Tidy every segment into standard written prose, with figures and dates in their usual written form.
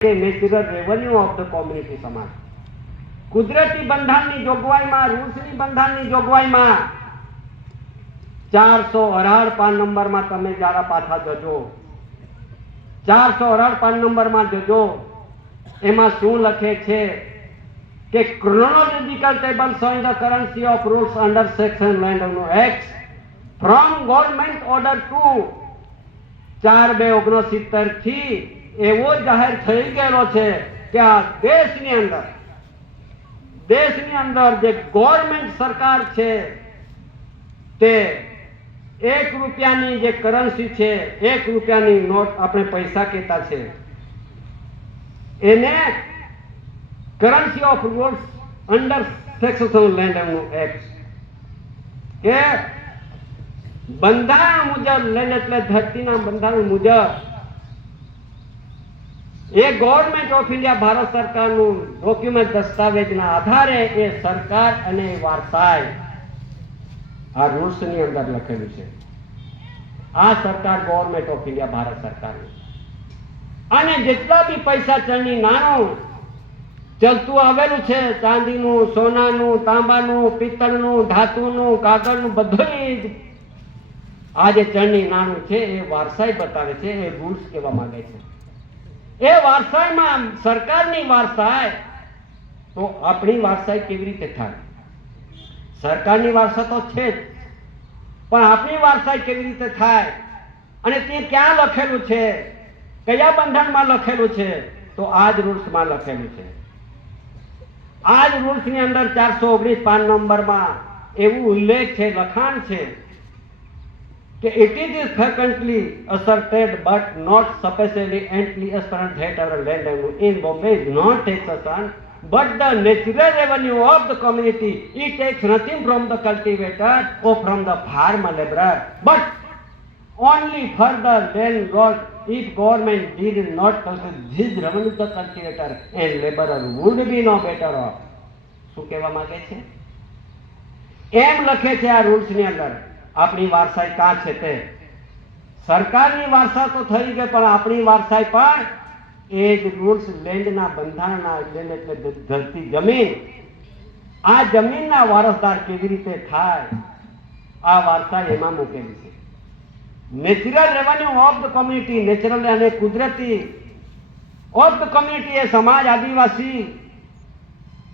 Natural revenue of the community સમાજ કુદરતી બંધારણની જોગવાઈમાં રૂલ્સની બંધારણની જોગવાઈમાં 418 પાન નંબરમાં તમે જરા પાછા જજો 418 પાન નંબરમાં જજો એમાં શું લખે છે કે chronological table showing the currency of rules under section land act from government order to 4/2/69 થી એવો જાહેર થઈ ગયેલો છે કે આ દેશની અંદર જે ગવર્મેન્ટ સરકાર છે તે 1 રૂપિયાની જે કરન્સી છે 1 રૂપિયાની નોટ આપણે પૈસા કહેતા છે એને currency of rules under section land act કે બંધારણ મુજબ લેન્ડ એટલે ધરતીના બંધારણ મુજબ એ ગવર્મેન્ટ ઓફ ઇન્ડિયા ભારત સરકારનું ડોક્યુમેન્ટ દસ્તાવેજના આધારે એ સરકાર અને વારસાઈ આ રૂલ્સની અંદર લખેલું છે. આ સરકાર ગવર્મેન્ટ ઓફ ઇન્ડિયા ભારત સરકારની અને જેટલા બી પૈસા ચલણી નાણું ચલતું આવેલું છે ચાંદીનું, સોનાનું, તાંબાનું, પિત્તળનું, ધાતુનું, કાગળનું બધું જ આ જે ચલણી નાણું છે એ વારસાઈ બતાવે છે. એ રૂલ્સ કહેવા માંગે છે. એ વારસાઈમાં સરકારની વારસાઈ તો આપણી વારસાઈ કેવી રીતે થાય? સરકારની વારસા તો છે જ, પણ આપણી વારસાઈ કેવી રીતે થાય? અને તે ક્યાં લખેલું છે? કયા બંધારણમાં લખેલું છે? તો આ જ રૂલ્સમાં લખેલું છે. આ જ રૂલ્સની અંદર 419 પાન નંબરમાં એવું ઉલ્લેખ છે, લખાણ છે કે it is frequently asserted but not sufficiently asserted that our land in Bombay is not taxation but the natural revenue of the community. It takes nothing from the cultivator or from the farmer laborer but only for the landlord. If government did not consider this revenue, the cultivator and laborer would be no better off. શું કહેવા માંગે છે? એમ લખે છે આ રૂલ્સની અંદર. આપણી વારસાઈ કાં છે તે સરકારની વારસા તો થઈ ગઈ, પણ આપણી વારસાઈ પણ એ જ રૂલ્સ લેન્ડના બંધારણના લેન્ડ એટલે ધરતી જમીન. આ જમીનના વારસદાર કેવી રીતે થાય? આ વારસાઈ એમાં મૂકેલી છે. Natural revenue of the community, natural અને કુદરતી ઓફ ધ કોમ્યુનિટી એ સમાજ, આદિવાસી,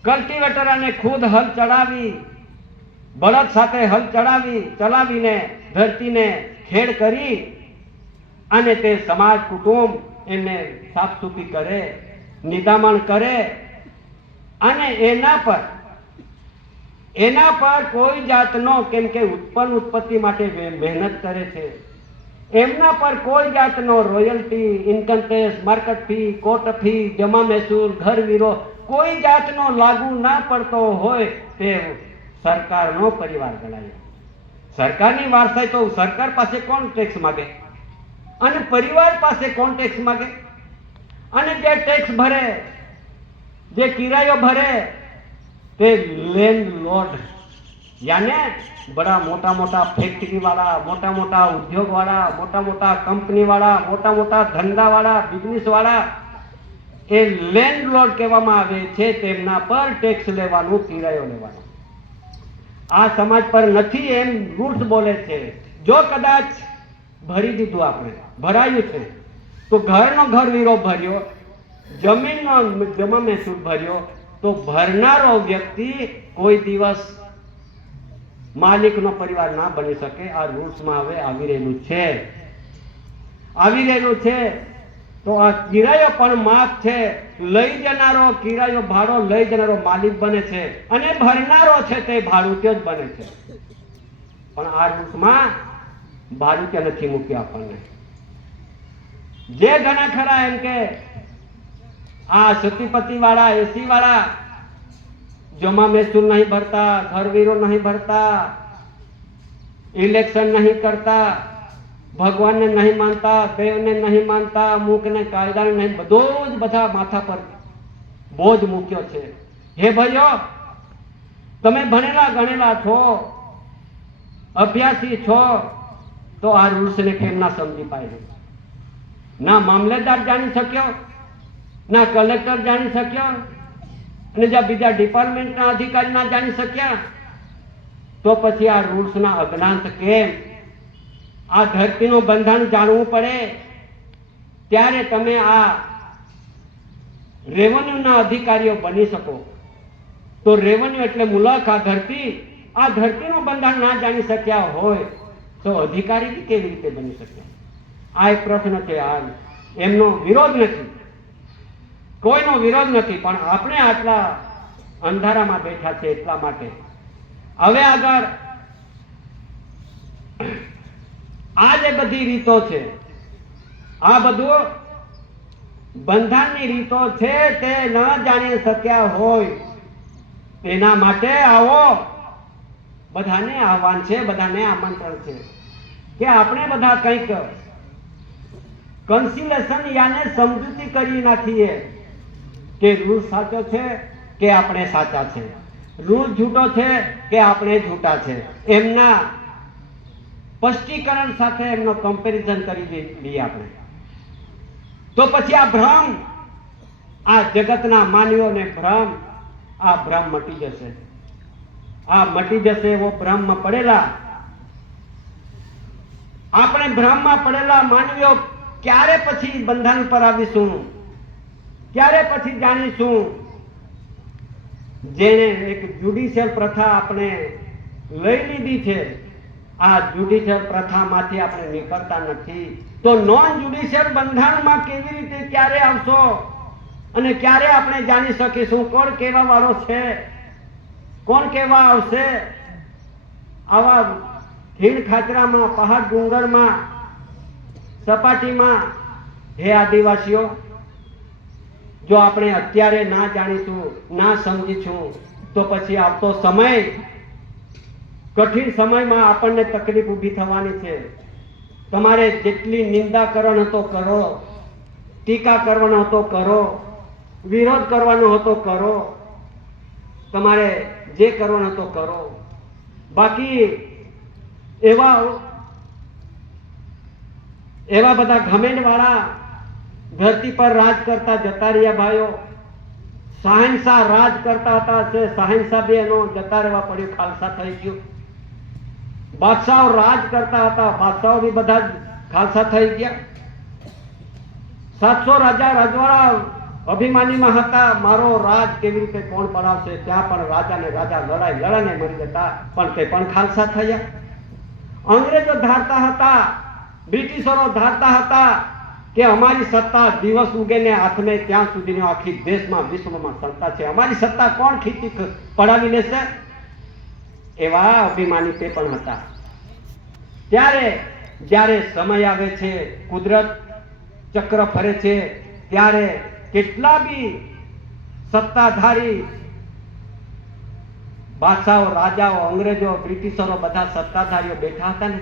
કલ્ટિવેટર અને ખુદ હલ ચડાવી, બળદ સાથે હલ ચલાવીને ધરતીને ખેડ કરી અને તે સમાજ કુટુંબ એને સાફસૂફી કરે, નિદામણ કરે અને એના પર કોઈ જાતનો, કેમ કે ઉત્પત્તિ માટે મહેનત કરે છે, એમના પર કોઈ જાતનો royalty, income tax, market fee, court fee, જમા મહેસૂલ, ઘર વેરો કોઈ જાતનો લાગુ ના પડતો હોય તે સરકારનો પરિવાર ગણાય. સરકારની વારસાઈ તો સરકાર પાસે કોણ ટેક્સ માગે અને પરિવાર પાસે કોણ ટેક્સ માગે? અને જે ટેક્સ ભરે, જે કિરાયો ભરે તે લેન્ડલોર્ડ, યાને બડા મોટા ફેક્ટરી વાળા, મોટા ઉદ્યોગ વાળા, મોટા કંપની વાળા, મોટા ધંધા બિઝનેસ વાળા, એ લેન્ડલોર્ડ કહેવામાં આવે છે. તેમના પર ટેક્સ લેવાનું, કિરાયો લેવાનો. આ સમાજ પર નથી એમ રૂલ્સ બોલે છે. જો કદાચ ભરી દીધું, આપણે ભરાયું છે તો ઘરનો ઘર વેરો ભર્યો, જમીનનો જમા મહેસૂલ ભર્યો, તો ભરનારો વ્યક્તિ કોઈ દિવસ માલિકનો પરિવાર ના બની શકે. આ રૂલ્સમાં હવે આવી રહેલું છે. તો આ કિરાયો પણ માફ છે. લઈ જનારો, કિરાયો ભાડો લઈ જનારો માલિક બને છે અને ભરનારો છે તે ભાડુતિયો જ બને છે. પણ આ રૂલ્સમાં ભાડુતિયા નથી મૂક્યા આપણને. જે ઘણા ખરા એમ કે આ સતીપતિ વાળા, એસી વાળા જમા મહેસૂલ નહીં ભરતા, ઘર વેરો નહીં ભરતા, ઇલેક્શન નહીં કરતા, ભગવાનને નહીં માનતા, દેવને નહીં માનતા, મૂકને કાયદાને નહીં, બધા માથા પર બોજ મૂક્યો છે. હે ભાઈઓ, તમે ભણેલા ગણેલા છો, અભ્યાસી છો, તો આ રૂલ્સને કેમ ના સમજી પાડ્યો? ના મામલેદાર જાણી શક્યો, ના કલેક્ટર જાણી શક્યો અને જ્યાં બીજા ડિપાર્ટમેન્ટના અધિકારી ના જાણી શક્યા, તો પછી આ રૂલ્સના અજ્ઞાત કેમ? આ ધરતીનું બંધારણ જાણવું પડે ત્યારે તમે આ રેવન્યુના અધિકારીઓ બની શકો. તો રેવન્યુ એટલે મુલક, આ ધરતીનું બંધારણ ના જાણી શક્યા હોય તો અધિકારી કેવી રીતે બની શકે? આ એક પ્રશ્ન છે. આ એમનો વિરોધ નથી, કોઈનો વિરોધ નથી, પણ આપણે આટલા અંધારામાં બેઠા છે એટલા માટે. હવે આગળ આ જે બધી રીતો છે, આ બધું બંધારણની રીતો છે, તે ન જાણી શક્યા હોય તેના માટે આવો બધાને આહવાન છે, બધાને આમંત્રણ છે કે આપણે બધા કંઈક કન્સિલેશન યાને સમજૂતી કરી નાખીએ કે રૂલ સાચો છે કે આપણે સાચા છે, રૂલ જૂઠો છે કે આપણે જૂઠા છે. એમના સ્પષ્ટીકરણ સાથે એમનો કમ્પેરિઝન કરી લઈએ આપણે. તો પછી આ ભ્રમ, આ જગતના માનવીઓને ભ્રમ, આ ભ્રમ મટી જશે. આ મટી જશે એવો ભ્રમમાં પડેલા, આપણે ભ્રમમાં પડેલા માનવીઓ ક્યારે પછી બંધન પર આવીશું? ક્યારે પછી જાણીશું? જેને એક જ્યુડિશિયલ પ્રથા આપણે લઈ લીધી છે, આ જ્યુડિશિયલ પ્રથામાંથી આપણે નીકળતા નથી, તો નોન જ્યુડિશિયલ બંધારણમાં કેવી રીતે ક્યારે આવશો અને ક્યારે આપણે જાણી શકીશું કોણ કેવા વાળો છે, કોણ કેવા આવશે? આવા ખીણ ખાચરામાં, પહાડ ડુંગરમાં, સપાટીમાં, હે આદિવાસીઓ, જો આપણે અત્યારે ના જાણીશું, ના સમજીશું, તો પછી આવતો સમય, કઠિન સમયમાં આપણને તકલીફ ઊભી થવાની છે. તમારે જેટલી નિંદા કરવાનો હતો કરો, ટીકા કરવાનો હતો કરો, વિરોધ કરવાનો હતો કરો, તમારે જે કરવાનો હતો કરો. બાકી એવા બધા ઘમેંડ વાળા ધરતી પર રાજ કરતા જતા રહ્યા ભાઈઓ. શહેનશાહ રાજ કરતા હતા, છે શહેનશાહ બી એનો જતા રહેવા પડ્યું, ખાલસા થઈ ગયું. બાદશાહ રાજ કરતા હતા, બાદશાહ બી બધા ખાલસા થઈ ગયા. 700 રાજા રજવાડા અભિમાનીમાં હતા, મારો રાજ કેવી રીતે કોણ પડાવશે? ત્યાં પણ રાજા ને રાજા લડાઈને મરી જતા, પણ તે પણ ખાલસા થયા. અંગ્રેજો ધારતા હતા, બ્રિટિશરો ધારતા હતા કે અમારી સત્તા દિવસ ઉગેને હાથમે ત્યાં સુધીનો આખી દેશમાં, વિશ્વમાં સત્તા છે, અમારી સત્તા કોણ ખીચી પડાવી લેશે? એવા અભિમાની તે પણ હતા. ત્યારે જ્યારે સમય આવે છે, કુદરત ચક્ર ફરે છે, ત્યારે કેટલા બી સત્તાધારી બાદશાહો, રાજાઓ, અંગ્રેજો, બ્રિટિશરો બધા સત્તાધારીઓ બેઠા હતા ને,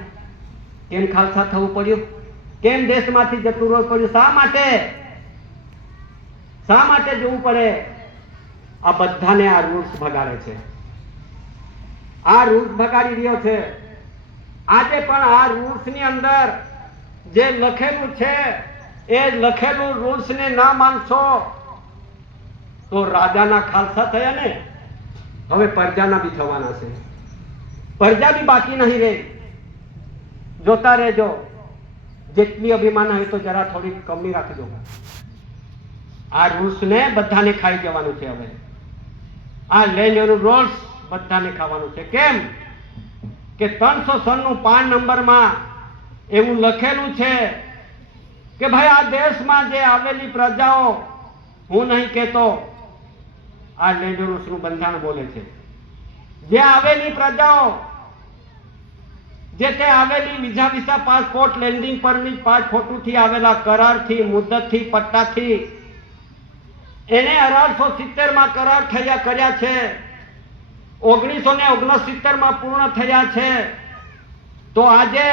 કેમ ખાલસા થવું પડ્યું? કેમ દેશમાંથી જતું રહેવું પડ્યું? શા માટે જવું પડે? આ બધાને આ રૂલ્સ ભગાડે છે, આ રૂલ્સ ભગાડી રહ્યો છે. આજે પણ આ રૂલ્સની અંદર જે લખેલું છે, એ લખેલું રૂલ્સને ના માનશો તો રાજાના ખાલસા થયા ને, હવે પ્રજાના બી થવાના છે. પ્રજા બી બાકી નહીં રહે. જોતા રહેજો. જેટલી અભિમાન હોય તો જરા થોડી કમી રાખજો. આ રૂલ્સને બધાને ખાઈ જવાનું છે. હવે આ લેન્ડનું રૂલ્સ બધાને ખાવાનું છે. કેમ કે 396 પાન નંબરમાં એવું લખેલું છે કે ભાઈ આ દેશમાં જે આવેલી પ્રજાઓ, હું નહીં કહેતો, આ લેન્ડનું બંધારણ બોલે છે, જે આવેલી પ્રજાઓ, જે તે આવેલી વિઝા પાસપોર્ટ, લેન્ડિંગ પરમિટ, 5 ફોટોથી આવેલા કરારથી, મુદ્દતથી, પટ્ટાથી, એને 1870માં કરાર કર્યા છે, 1969માં પૂર્ણ થયા છે. તો આજે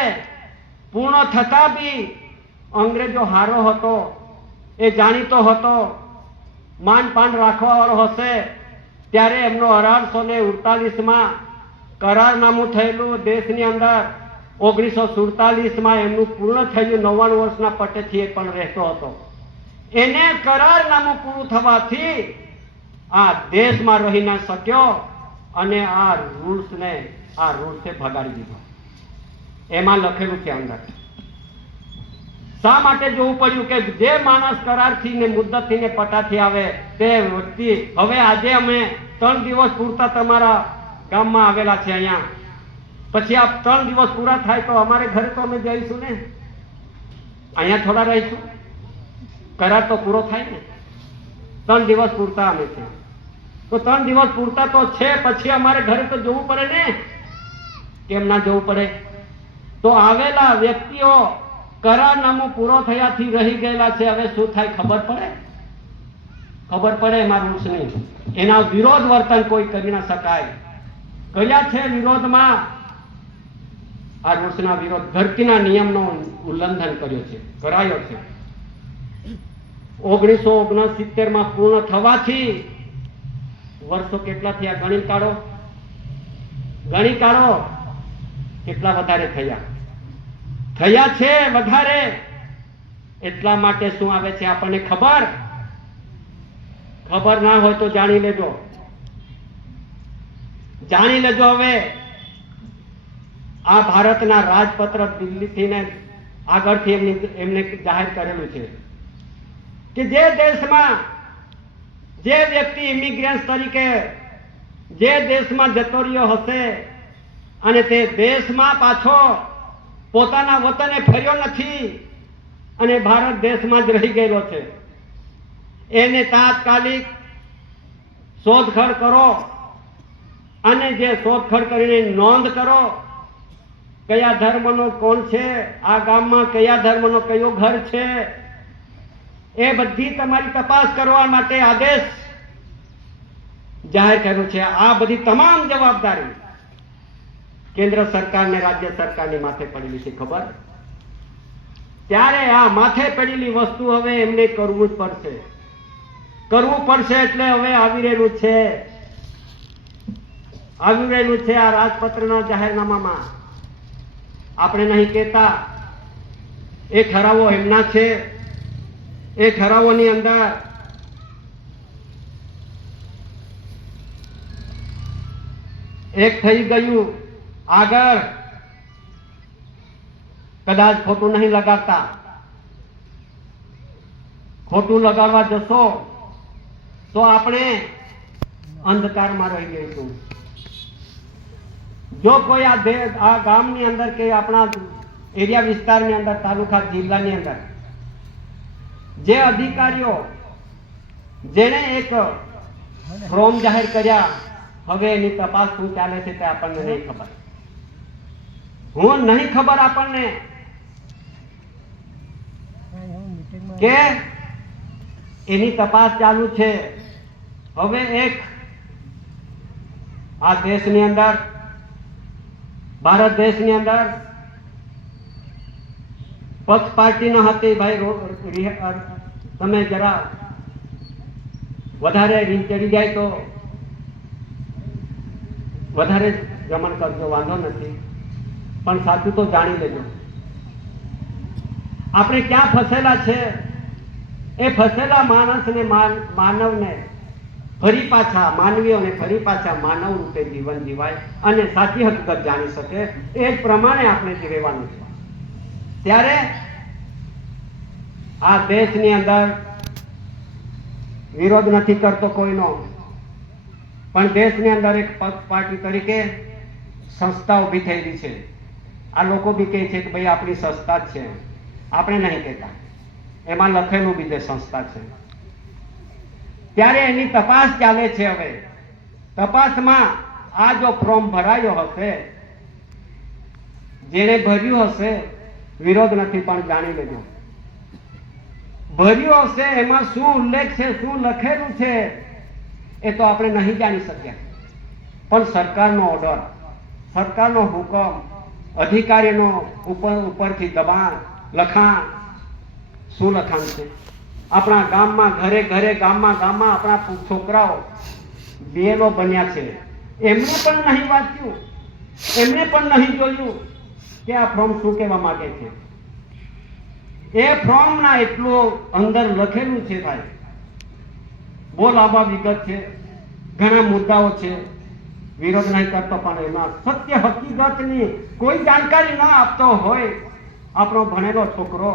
પૂર્ણ થતા બી અંગ્રેજો હારો હતો, એ જાણીતો હતો, માનપાન રાખવા વાળો હશે. ત્યારે એમનો 1848માં કરારનામું થયેલું દેશની અંદર, 1947માં એમનું પૂર્ણ થયું, 99 વર્ષના પટેથી એ પણ રહેતો હતો. એને કરારનામું પૂરું થવાથી આ દેશમાં રહી ન શક્યો અને આ રૂલ્સે ભગાડી દીધો. એમાં લખેલું છે અંદર. શા માટે જોવું પડ્યું કે જે માણસ કરારથી ને મુદ્દતથી ને પટાથી આવે તે વ્યક્તિ હવે આજે અમે 3 દિવસ પૂરતા તમારા ગામમાં આવેલા છે અહીંયા, પછી આ 3 દિવસ પૂરા થાય તો અમારે ઘરે તો અમે જઈશું ને, અહીંયા થોડા રહીશું. કરાર તો પૂરો થાય ને. 3 દિવસ પૂરતા અમે છે તો 3 દિવસ પૂરતા તો છે, પછી અમારે ઘરે તો જવું પડે ને. કેમ ના જવું પડે? તો આવેલા વ્યક્તિઓ કરારનામું પૂરો થયાથી રહી ગયેલા છે, હવે શું થાય ખબર પડે? ખબર પડે એમાં રૂલ્સની. એના વિરોધ વર્તન કોઈ કરી ના શકાય. કયા છે વિરોધમાં? આ રૂલ્સના વિરોધ, ધરતીના નિયમનો ઉલ્લંઘન કરાયો છે. 1969 માં પૂર્ણ થવાથી વર્ષો કેટલા થયા? ગણી કાઢો. કેટલા વધારે થયા છે વધારે. એટલા માટે શું આવે છે આપણને ખબર ના હોય તો જાણી લેજો. હવે આ ભારતના રાજપત્ર દિલ્હીથી ને આગળથી એમને જાહેર કરેલું છે કે જે દેશમાં જે વ્યક્તિ ઇમિગ્રન્ટ તરીકે જે દેશમાં જતો રહ્યો હશે અને તે દેશમાં પાછો પોતાના વતને ફર્યો નથી અને ભારત દેશમાં જ રહી ગયેલો છે, એને તાત્કાલિક શોધખોળ કરો અને જે શોધખોળ કરીને નોંધ કરો કયા ધર્મનો કોણ છે, આ ગામમાં કયા ધર્મનો કયો ઘર છે, એ બધી તમારી તપાસ કરવા માટે આદેશ જાહેર કર્યો છે. આ બધી તમામ જવાબદારી કેન્દ્ર સરકાર ને રાજ્ય સરકારની માથે પડેલી છે. ખબર? ત્યારે આ માથે પડેલી વસ્તુ હવે એમને કરવું પડશે. એટલે હવે આવી રહેલું છે આ રાજપત્રના જાહેરનામામાં. આપણે નહીં કહેતા, એ ઠરાવો એમના છે. એ ઠરાવોની અંદર એક થઈ ગયું આગળ, કદાચ ખોટું નહીં લગાડતા. ખોટું લગાડવા જશો તો આપણે અંધકારમાં રહી જઈશું. જો કોઈ આ ગામની અંદર કે આપણા એરિયા વિસ્તારની અંદર, તાલુકા જિલ્લાની અંદર જે અધિકારીઓ જેને એક ફોર્મ જાહેર કર્યા, હવે એની તપાસ શું ચાલે છે તે આપણને નહીં ખબર. નહીં ખબર આપણને કે એની તપાસ ચાલુ છે. હવે એક આ દેશની અંદર, ભારત દેશની અંદર પક્ષ પાર્ટી ન હતી. ભાઈ તમે જરા વધારે ચડી જાય તો વધારે ગમન કરજો, વાંધો નથી, પણ સાચું તો જાણી લેજો. આપણે ક્યાં ફસેલા છે? એ ફસેલા માણસને, માનવને ફરી પાછા, માનવીઓને ફરી પાછા માનવ રૂપે જીવન જીવાય અને સાચી હકીકત જાણી શકે, એ જ પ્રમાણે આપણે રહેવાનું છે. ત્યારે આ દેશની અંદર વિરોધ નથી કરતો કોઈનો, પણ દેશની અંદર એક પક્ષ પાર્ટી તરીકે સંસ્થા ઊભી થયેલી છે. આ લોકો બી કહે છે કે ભાઈ આપણી સંસ્થા જ છે, આપણે નહીં કહેતા, એમાં લખેલું બી તે સંસ્થા છે. ત્યારે એની તપાસ ચાલે છે. હવે તપાસમાં આ જો ફોર્મ ભરાયો હશે, જેને ભર્યું હશે, વિરોધ નથી પણ જાણી લેજો, ભર્યું હશે એમાં શું ઉલ્લેખ છે, શું લખેલું છે એ તો આપણે નહીં જાણી શક્યા. પણ સરકારનો ઓર્ડર, સરકારનો હુકમ, અધિકારીનો ઉપરથી દબાણ, લખાણ, શું લખાણ છે? આપણા ગામમાં ઘરે ગામમાં આપણા છોકરાઓ BLO બન્યા છે, એમને પણ નહીં વાંચ્યું, એમને પણ નહીં જોયું કે આ ફોર્મ શું કહેવા માંગે છે. એ ફોર્મના એટલું અંદર લખેલું છે ભાઈ, બહુ લાંબા વિગત છે, ઘણા મુદ્દાઓ છે, વિરોધ નહીં કરતો, પણ એમાં સત્ય હકીકતની કોઈ જાણકારી ના આપતો હોય આપણો ભણેલો છોકરો,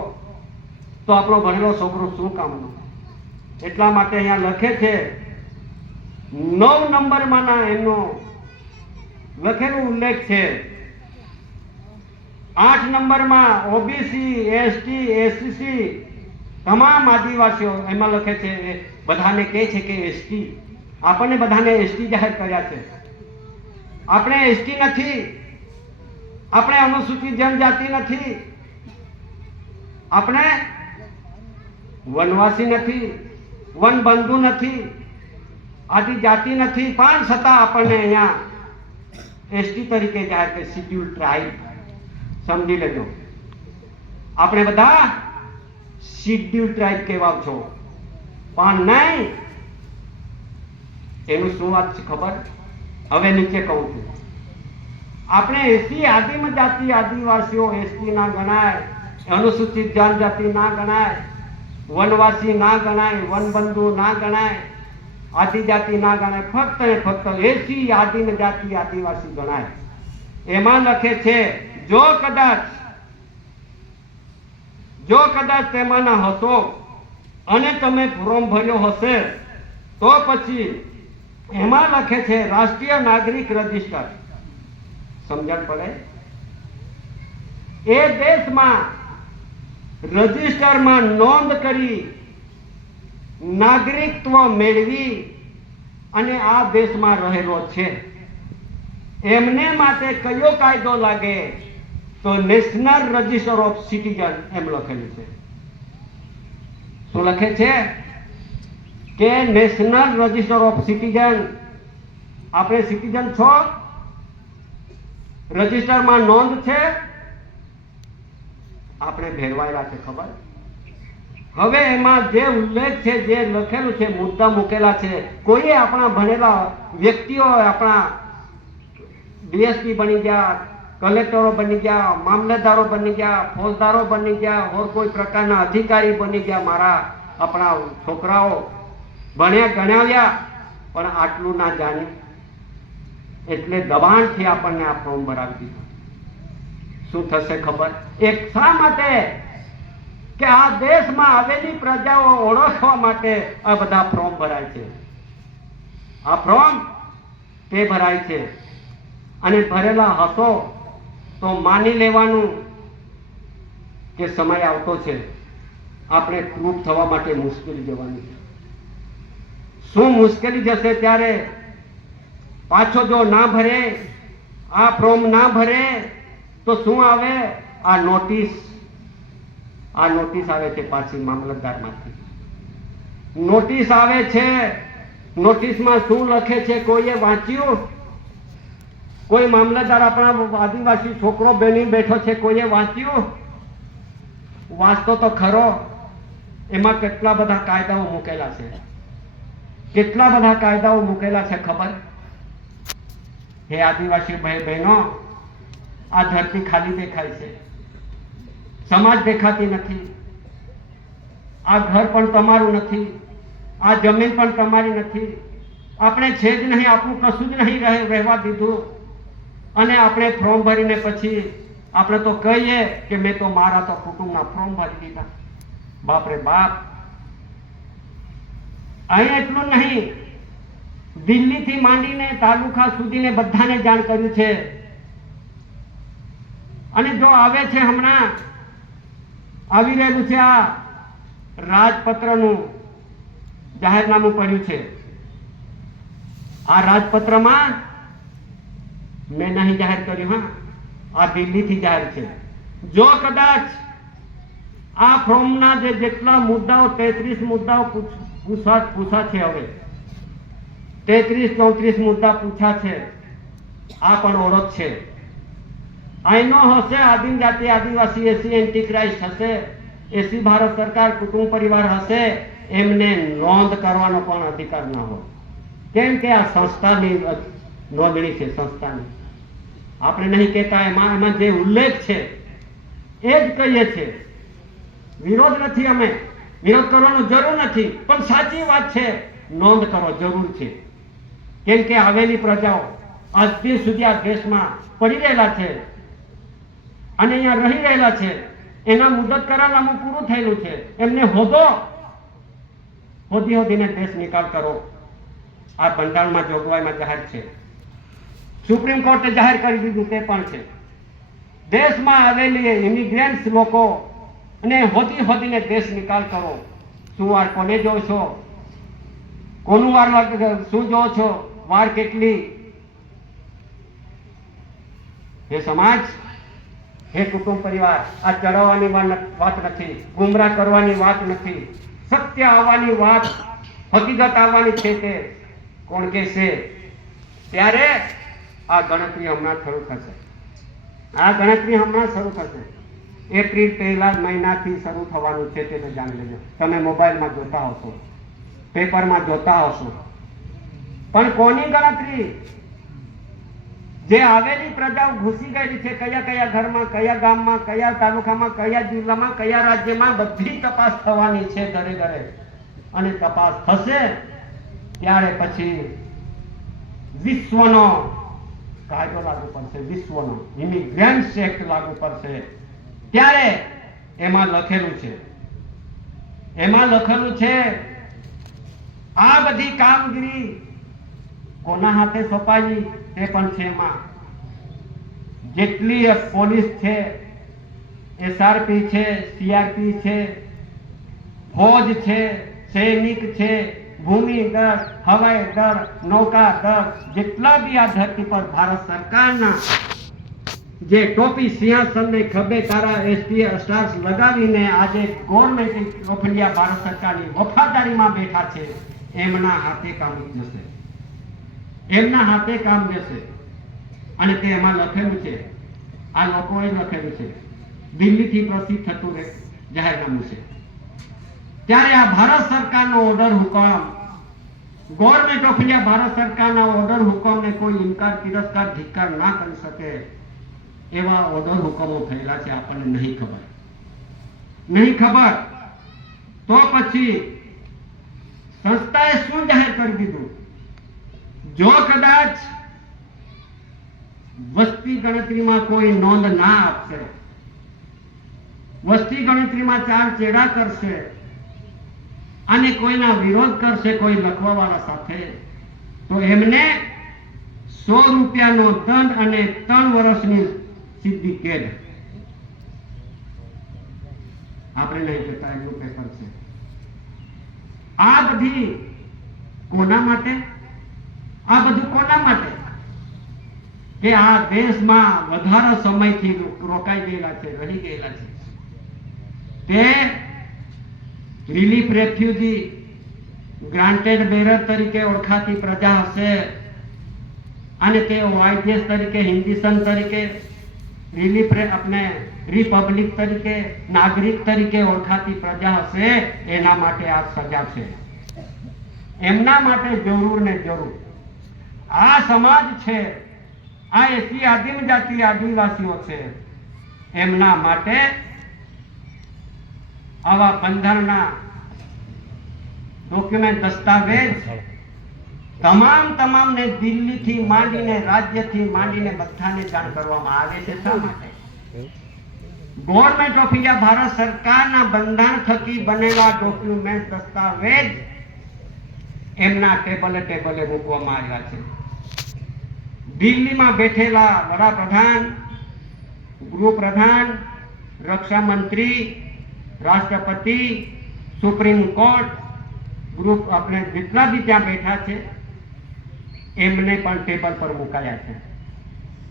તો આપણો ભણેલો છોકરો શું કામનો? એટલા માટે અહીંયા લખે છે 9 નંબરમાંના એમનો લખેલું ઉલ્લેખ છે. 8 નંબરમાં ઓબીસી, એસટી, એસસી તમામ આદિવાસીઓ એમાં લખે છે. બધાને કહે છે કે એસટી, આપણને બધાને એસટી જાહેર કર્યા છે. આપણે એસટી નથી, આપણે અનુસૂચિત જનજાતિ નથી, આપણે વનવાસી નથી, વનબંધુ નથી, આદિજાતિ નથી, પણ છતાં આપણને અહીંયા એસટી તરીકે જાહેર કરે, શિડ્યુલ ટ્રાઇબ. સમજી લેજો, આપણે બધા શિડ્યુલ ટ્રાઇબ કહેવાવ છો, પણ નહીં. એનું શું વાત છે ખબર? હવે નીચે કહું છું. આપણે એસી આદિમ જાતિ આદિવાસીઓ એસટી ના ગણાય, અનુસૂચિત જનજાતિ ના ગણાય, વનવાસી ના ગણાય, વનબંધુ ના ગણાય, આદિજાતિ ના ગણાય, ફક્ત ને ફક્ત એસી આદિમ જાતિ આદિવાસી ગણાય. એમાં લખે છે જો કદાચ તેમાંના હશો અને તમે ફોર્મ ભર્યો હશે તો પછી એમાં લખે છે રાષ્ટ્રીય નાગરિક રજિસ્ટર. સમજણ પડે? એ દેશમાં રજિસ્ટરમાં નોંધ કરી નાગરિકત્વ મેળવી અને આ દેશમાં રહેલો છે, એમને માટે કયો કાયદો લાગે? તો નેશનલ રજિસ્ટર ઓફ સિટીઝન એમ લખેલું છે. શું લખે છે? કે નેશનલ રજિસ્ટર ઓફ સિટીઝન. આપણે સિટીઝન છો, રજિસ્ટરમાં નોંધ છે, આપણે ભેરવાયેલા છે. ખબર? હવે એમાં જે ઉલ્લેખ છે, જે લખેલું છે, મુદ્દા મૂકેલા છે, કોઈએ આપણા ભણેલા વ્યક્તિઓ આપણા ડીએસપી બની ગયા, કલેક્ટરો બની ગયા, મામલતદારો બની ગયા, ફોજદારો બની ગયા, ઓર કોઈ પ્રકારના અધિકારી બની ગયા, મારા આપણા છોકરાઓ ભણ્યા ગણાવ્યા, પણ આટલું ના જાણ્યું એટલે દબાણથી આપણને આ ફોર્મ ભરાવી દીધું. શું થશે ખબર? એક શા માટે? કે આ દેશમાં આવેલી પ્રજાઓ ઓળખવા માટે આ બધા ફોર્મ ભરાય છે. આ ફોર્મ તે ભરાય છે અને ભરેલા હશો તો માની લેવાનું કે સમય આવતો છે, આપણે પ્રૂફ થવા માટે મુશ્કેલી જવાની છે. શું મુશ્કેલી જશે ત્યારે? પાછો જો ના ભરે, આ ફોર્મ ના ભરે તો શું આવે? આ નોટિસ આવે છે પાછી મામલતદારમાંથી. નોટિસ આવે છે. નોટિસમાં શું લખે છે કોઈએ વાંચ્યું? કોઈ મામલતદાર આપણા આદિવાસી છોકરો બની બેઠો છે, કોઈએ વાંચ્યું? વાંચતો તો ખરો. એમાં કેટલા બધા કાયદાઓ મૂકેલા છે, કેટલા બધા કાયદાઓ મૂકેલા છે ખબર? હે આદિવાસી ભાઈ બહેનો, આ ધરતી ખાલી દેખાય છે, સમાજ દેખાતી નથી, આ ઘર પણ તમારું નથી, આ જમીન પણ તમારી નથી, આપણે છે જ નહીં, આપણું કશું જ નહીં રહેવા દીધું, અને આપણે ફોર્મ ભરીને પછી આપણે તો કહીએ કે મેં તો મારા તો કુટુંબના ફોર્મ ભરી દીધા. બાપ રે બાપ! અહીં એટલું નહીં, દિલ્હીથી માંડીને તાલુકા સુધીને બધાને જાણ કર્યું છે. અને જો આવે છે, હમણાં આવી રહેલું છે, આ રાજપત્રનું જાહેરનામું પડ્યું છે. આ રાજપત્રમાં મેં નહીં જાહેર કર્યું, આ દિલ્હીથી જાહેર છે. જો કદાચ આ ફોર્મના જેટલા મુદ્દાઓ 33 મુદ્દાઓ પૂછા છે, હવે 33-34 મુદ્દા પૂછા છે, આ પણ ઓળખ છે. અહીંનો હશે આદિમ જાતિ આદિવાસી એસી એન્ટીક્રાઇસ્ટ હશે, એસી ભારત સરકાર કુટુંબ પરિવાર હશે, એમને નોંધ કરવાનો પણ અધિકાર ના હોય. કેમ કે આ સંસ્થાની નોંધણી છે, સંસ્થાની. આપણે નહીં કહેતા, એમાં જે ઉલ્લેખ છે એ જ કહીએ છીએ. વિરોધ નથી, અમે વિરોધ કરવાનો જરૂર નથી, પણ સાચી વાત છે, નોંધ કરો જરૂર છે. કેમ કે આવેલી પ્રજાઓ આજથી સુધી આ દેશમાં પડી રહેલા છે અને અહીંયા રહી રહેલા છે. એના મુદત કરારનામું પૂરું થયેલું છે. એમને હોદીને દેશ નિકાલ કરો. આ બંધારણમાં જોગવાઈમાં જાહેર છે. સુપ્રીમ કોર્ટે જાહેર કરી દીધું તે પણ છે. દેશમાં આવેલી ઇમિગ્રન્ટ્સ લોકો અને હોદીને દેશ નિકાલ કરો. શું વાર કોને જો છો? કોનું વાર શું જો છો? વાર કેટલી? હે સમાજ, હે કુટુંબ પરિવાર, આ ચડાવવાની વાત નથી, ગુમરાહ કરવાની વાત નથી, સત્ય આવવાની વાત, હકીકત આવવાની છે. તે કોણ કે છે? ત્યારે આ ગણતરી હમણાં શરૂ થશે. આ ગણતરી હમણાં શરૂ થશે. એપ્રિલ પહેલા મહિનાથી શરૂ થવાનું છે. તે જાણી લેજો. તમે મોબાઈલમાં જોતા હશો, પેપરમાં જોતા હશો. પણ કોની ગણતરી? જે આવેલી પ્રજાઓ ઘૂસી ગયેલી છે, કયા કયા ઘરમાં, કયા ગામમાં, કયા તાલુકામાં, કયા જિલ્લામાં, કયા રાજ્યમાં, બધી તપાસ થવાની છે ઘરે ઘરે. અને તપાસ થશે ત્યારે પછી વિશ્વનો કાયદો લાગુ પડશે, વિશ્વનો ઇમિગ્રન્ટ્સ એક્ટ લાગુ પડશે. ત્યારે એમાં લખેલું છે આ બધી કામગીરી કોના હાથે સોંપાઈ તે પણ છે. એમાં જેટલી પોલીસ છે, SRP છે, CRP છે, ફોજ છે, સૈનિક છે, ભૂમિદળ, હવાઈ દળ, નૌકાદળ, જેટલા બી આ ધરતી પર ભારત સરકારના જે ટોપી સિંહાસનને ખભે તારા સ્ટાર્સ લગાવીને આજે ગવર્નમેન્ટ ઓફ ઇન્ડિયા ભારત સરકારની વફાદારીમાં બેઠા છે, એમના હાથે કામ જશે. એમના હાથે કામ જશે. અને તે એમાં લખેલું છે, આ લોકોએ લખેલું છે, દિલ્હીથી પ્રસિદ્ધ થતું જાહેરનામું છે. ત્યારે આ ભારત સરકારનો ઓર્ડર હુકમ, ગવર્નમેન્ટ ઓફ ઇન્ડિયા ભારત સરકારના ઓર્ડર હુકમને કોઈ ઇનકાર, તિરસ્કાર, ધિક્કાર ના કરી શકે એવા ઓર્ડર હુકમો થયેલા છે. આપણને નહીં ખબર તો પછી સંસ્થાએ શું જાહેર કરી દીધું? જો કદાચ વસ્તી ગણતરીમાં કોઈ નોંધ ના આપશે, વસ્તી ગણતરીમાં ચાર ચેડા કરશે અને કોઈના વિરોધ કરશે કોઈ લખવા વાળા સાથે, તો એમને 100 રૂપિયાનો દંડ અને 3 વર્ષની સીધી કેદ. આપણે નહીં કહેતા એટલું પેપર છે. આ બધી કોના માટે? આ બધું કોના માટે? કે આ દેશમાં વધારે સમયથી રોકાઈ ગયેલા છે, રહી ગયેલા છે. તે રિલીફ રેફ્યુજી, ગ્રાન્ટેડ બેરર તરીકે ઓળખાતી પ્રજા હશે અને તે વાયદેશ તરીકે, હિન્દુસ્તાન તરીકે, રિપબ્લિક તરીકે, નાગરિક તરીકે ઓળખાતી પ્રજા હશે. એના માટે આ સજા છે. એમના માટે જરૂર ને જરૂર આ સમાજ છે, આ એસી આદિમ જાતિ આદિવાસીઓ છે, એમના માટે આવા બંધારણના ડોક્યુમેન્ટ, દસ્તાવેજ તમામને દિલ્હીથી માંડીને, રાજ્યથી માંડીને બધાને જાણ કરવામાં આવે છે. શા માટે? ગવર્નમેન્ટ ઓફ ઇન્ડિયા ભારત સરકારના બંધારણ થકી બનેલા ડોક્યુમેન્ટ, દસ્તાવેજ એમના ટેબલે મૂકવામાં આવ્યા છે. દિલ્હીમાં બેઠેલા વડાપ્રધાન, ગૃહપ્રધાન, રક્ષા મંત્રી, રાષ્ટ્રપતિ, સુપ્રીમ કોર્ટ, આપણે જેટલા બી ત્યાં બેઠા છે એમને પણ ટેબલ પર મુકાયા છે.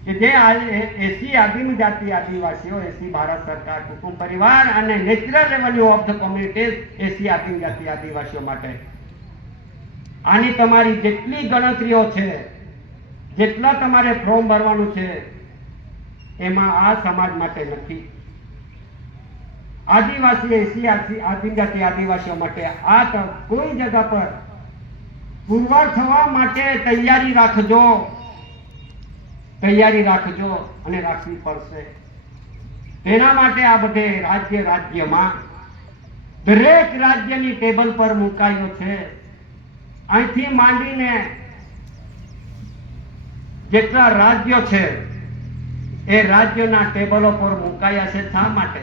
કે જે એસી આદિમ જાતિ આદિવાસીઓ, એસી ભારત સરકાર કુટુંબ પરિવાર અને natural revenue of the communities, એસી આદિમ જાતિ આદિવાસીઓ માટે આની તમારી જેટલી ગણતરીઓ છે, જેટલા તમારે ફોર્મ ભરવાનું છે, એમાં આ સમાજ માટે નથી. આદિવાસી, એસી આદિમ જાતિ આદિવાસીઓ માટે આ કોઈ જગ્યા પર પુરવાર થવા માટે તૈયારી રાખજો અને રાખવી પડશે. તેના માટે આ બધે રાજ્યમાં દરેક રાજ્યની ટેબલ પર મુકાયો છે. અહીંથી માંડીને જેટલા રાજ્યો છે એ રાજ્યોના ટેબલો પર મુકાયા છે. શા માટે?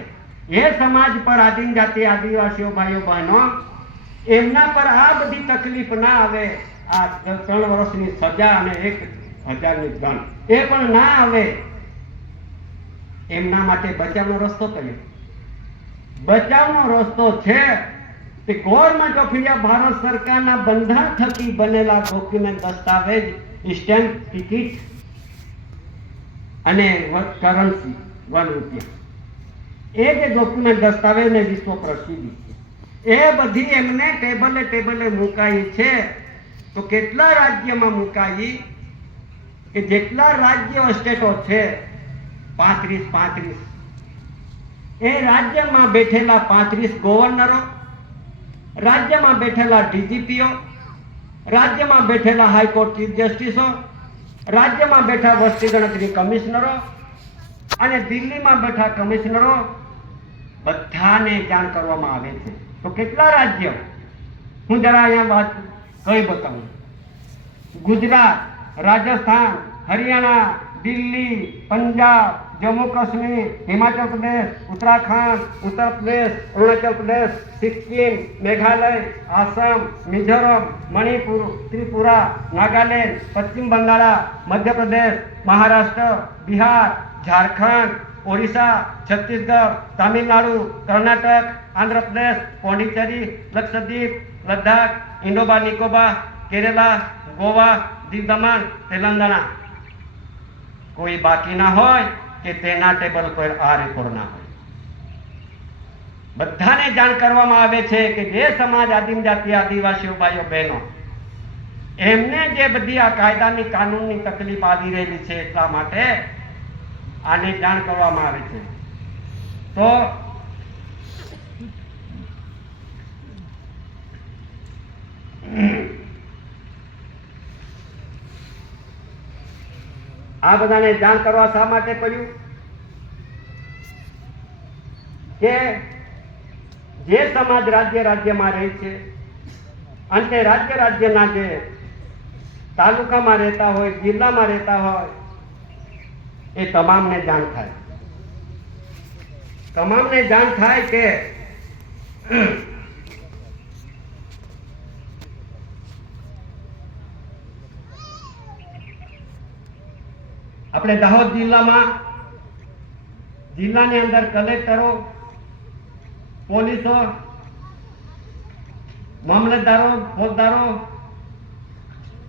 એ સમાજ પર, આદિમ જાતિ આદિવાસીઓ ભાઈઓ બહેનો, એમના પર આ બધી તકલીફ ના આવે. આ 3 વર્ષની સજા અને 1,000ની દંડ એ પણ ના આવે. એમના માટે બચાવનો રસ્તો કયો? બચાવનો રસ્તો છે તે ગવર્મેન્ટ ઓફ ઇન્ડિયા ભારત સરકારના બંધારણ થકી બનેલા ડોક્યુમેન્ટ, દસ્તાવેજ, સ્ટેમ્પ, ટિકિટ અને કરન્સી ₹1. એ જે ડોક્યુમેન્ટ, દસ્તાવેજ ને વિશ્વ પ્રસિદ્ધિ એ બધી એમને ટેબલે મુકાઈ છે. તો કેટલા રાજ્યમાં મુકાઈ? કે જેટલા રાજ્ય સ્ટેટો છે 35 એ રાજ્યમાં બેઠેલા 35 ગવર્નરો, રાજ્યમાં બેઠેલા ડીજીપીઓ, રાજ્યમાં બેઠેલા હાઈકોર્ટ ચીફ જસ્ટિસો, રાજ્યમાં બેઠા વસ્તી ગણતરી કમિશનરો અને દિલ્હીમાં બેઠા કમિશનરો, બધાને જાણ કરવામાં આવે છે. તો કેટલા રાજ્ય? હું જરા અહીંયા વાત કઈ બતાવું. ગુજરાત, રાજસ્થાન, હરિયાણા, દિલ્હી, પંજાબ, જમ્મુ કાશ્મીર, હિમાચલ પ્રદેશ, ઉત્તરાખંડ, ઉત્તર પ્રદેશ, અરુણાચલ પ્રદેશ, સિક્કિમ, મેઘાલય, આસામ, મિઝોરમ, મણિપુર, ત્રિપુરા, નાગાલેન્ડ, પશ્ચિમ બંગાળ, મધ્યપ્રદેશ, મહારાષ્ટ્ર, બિહાર, ઝારખંડ, ઓડિશા, છત્તીસગઢ, તામિલનાડુ, કર્ણાટક, આંધ્રપ્રદેશ, પોંડિચેરી, લક્ષદ્વીપ, લદ્દાખ, ઇન્ડોબાર નિકોબાર, કેરેલા, ગોવા, દીવ દમણ, તેલંગાણા. કોઈ બાકી ના હોય કે તેના ટેબલ પર આ રેકોર્ડ ના હોય. બધાને જાણ કરવામાં આવે છે કે જે સમાજ, આદિમ જાતિ આદિવાસીઓ ભાઈઓ બહેનો, એમને જે બધી આ કાયદાની, કાનૂનની તકલીફ આવી રહેલી છે, એટલા માટે આને જાણ કરવામાં આવે છે. તો આ બધાને જાણ કરવા શા માટે પડ્યું? કે જે સમાજ રાજ્યમાં રહે છે અને તે રાજ્યના જે તાલુકામાં રહેતા હોય, જિલ્લામાં રહેતા હોય, એ તમામને જાણ થાય. તમામને જાણ થાય કે આપણે દાહોદ જિલ્લાની અંદર કલેક્ટરો, પોલીસો, મામલતદારો, ફોજદારો,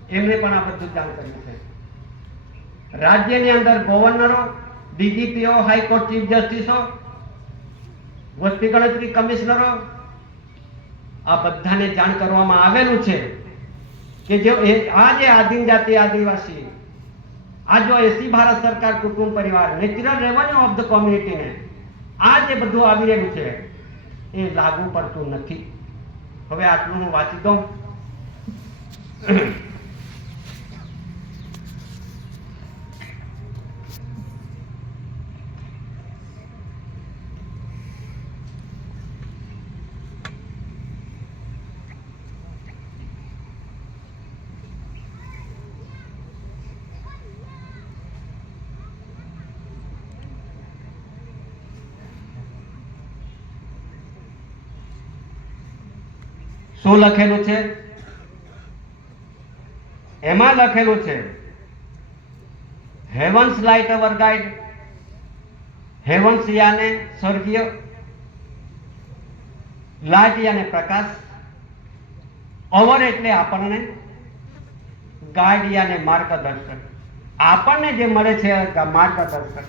એમને પણ આ બધું જાણ કર્યું છે. રાજ્યની અંદર ગવર્નરો, ડીજીપીઓ, હાઈકોર્ટ ચીફ જસ્ટિસો, વસ્તી ગણતરી કમિશનરો, આ બધાને જાણ કરવામાં આવેલું છે કે જો આ જે આદિમ જાતિ આદિવાસી, આ જો એસી ભારત સરકાર કુટુંબ પરિવાર, નેચરલ રેવન્યુ ઓફ ધ કોમ્યુનિટીને આ જે બધું આવી રહ્યું છે એ લાગુ પડતું નથી. હવે આટલું હું વાંચી દઉં. શું લખેલું છે? એમાં લખેલું છે હેવન્સ લાઇટ અવર ગાઈડ. હેવન્સ યાને સ્વર્ગીય, લાઇટ યાને પ્રકાશ, અવર એટલે આપણને, ગાઈડ યાને માર્ગદર્શક. આપણને જે મળે છે માર્ગદર્શક,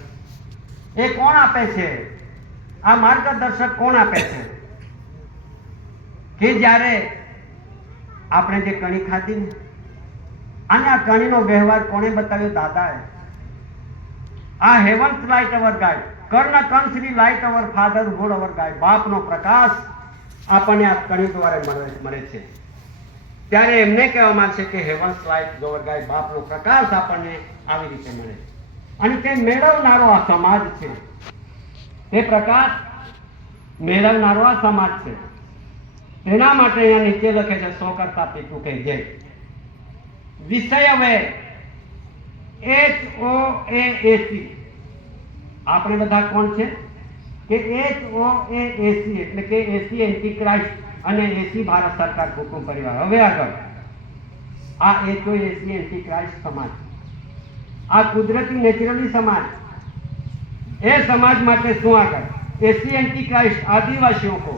એ કોણ આપે છે? આ માર્ગદર્શક કોણ આપે છે? કે જ્યારે આપણે જે કણી ખાધી ને, અને આ કણીનો વ્યવહાર કોણે બતાવ્યો? દાદાએ. આ હેવન્સ લાઇટ અવર ગાઈડ, કર્ણ કંસરી light our fatherhood our guide. બાપનો પ્રકાશ આપણને આ કણી દ્વારા મળે છે. ત્યારે એમને કહેવામાં છે કે હેવન્સ લાઇટ અવર ગાઈડ, બાપનો પ્રકાશ આપણને આવી રીતે મળે છે. અને તે મેળવનારો આ સમાજ છે. તે પ્રકાશ મેળવનારો આ સમાજ છે. એના માટે અહીંયા નીચે લખે છે 100 કરતા પીકું કે જે વિષય હવે HOAAC આપણે બધા કોણ છે કે HOAAC એટલે કે એસી એન્ટીક્રાઇસ્ટ અને એસી ભારત સરકાર કુટુંબ પરિવાર. હવે આગળ આ HOAC એન્ટીક્રાઇસ્ટ સમાજ, આ કુદરતી નેચરલી સમાજ, એ સમાજ માટે શું આગળ एसी एंटीक्राइस्ट आदिवासियों को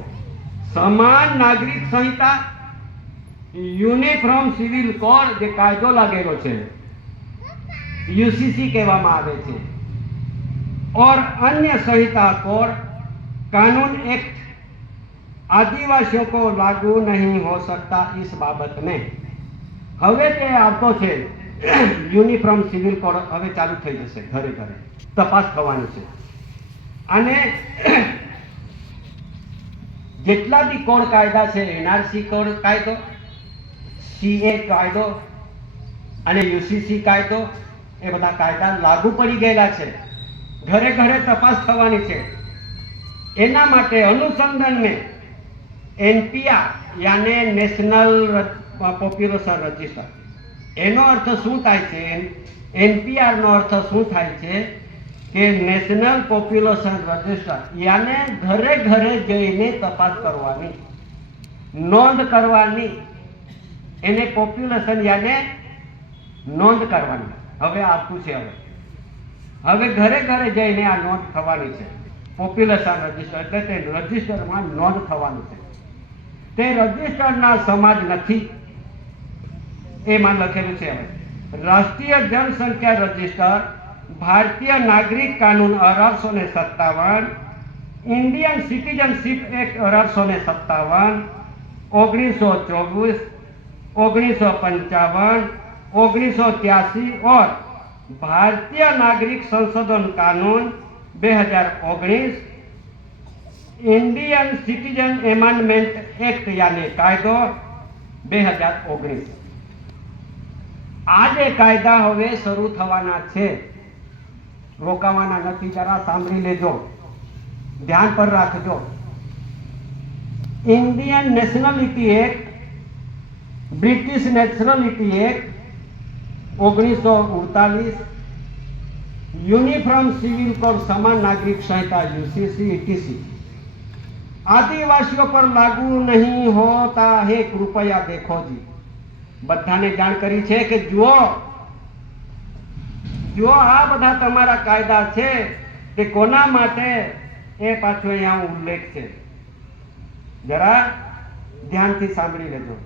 समान नागरिक संहिता यूनिफॉर्म सिविल कोड जे कायदो लागेलो छे यूसीसी कहेवामां आवे छे और अन्य संहिता कोड कानून एक्ट आदिवासियों को लागू नहीं हो सकता. इस बाबत में हवे जे आवतो छे यूनिफॉर्म सिविल कोड हवे चालू थई जशे, घरे घरे तपास थवानी छे અને જેટલા બી કોડ કાયદા છે એનઆરસી કોડ કાયદો, સીએ કાયદો અને યુસીસી કાયદો એ બધા કાયદા લાગુ પડી ગયેલા છે, ઘરે ઘરે તપાસ થવાની છે. એના માટે અનુસંધાન में એનપીઆર यानी નેશનલ પોપ્યુલેશન રજિસ્ટર, એનો અર્થ શું થાય છે? એનપીઆર નો અર્થ શું થાય છે કે નેશનલ પોપ્યુલેશન રજિસ્ટર यानी घरे घरे जईने तपास करवानी, नोंध करवानी, एने पोप्युलेशन यानी नोंध करवानी. हवे आपू छे हवे घरे घरे जईने आ नोंध थवानी छे. पोप्युलेशन रजिस्टर એટલે તે રજિસ્ટરમાં નોંધ થવાની છે. તે રજિસ્ટરના સમાજ નથી એમાં લખેલું છે. હવે રાષ્ટ્રીય જનસંખ્યા રજિસ્ટર, भारतीय नागरिक कानून 1857, इंडियन सिटीजनशिप एक्ट 1857, 1924, 1955, 1983 और भारतीय नागरिक संशोधन कानून 2019, इंडियन सिटीजन एमेंडमेंट एक्ट यानी कायदो 2019. आज कायदा हवे शरू थवाना छे, रोकावाना नथी. जरा सांभળી लेजो, ध्यान पर राखजो. Indian nationality act, British nationality act 1948, uniform civil code समान नागरिक संहिता यूसीसी ईटीसी आदिवासियों पर लागू नहीं होता है. कृपया देखो जी, बधाने जानकारी है कि जुओ जो आ बधा तमारा कायदा छे ते कोना माटे ए पाछो अहींया उल्लेख छे. जरा ध्यानथी सांभળી लेजो.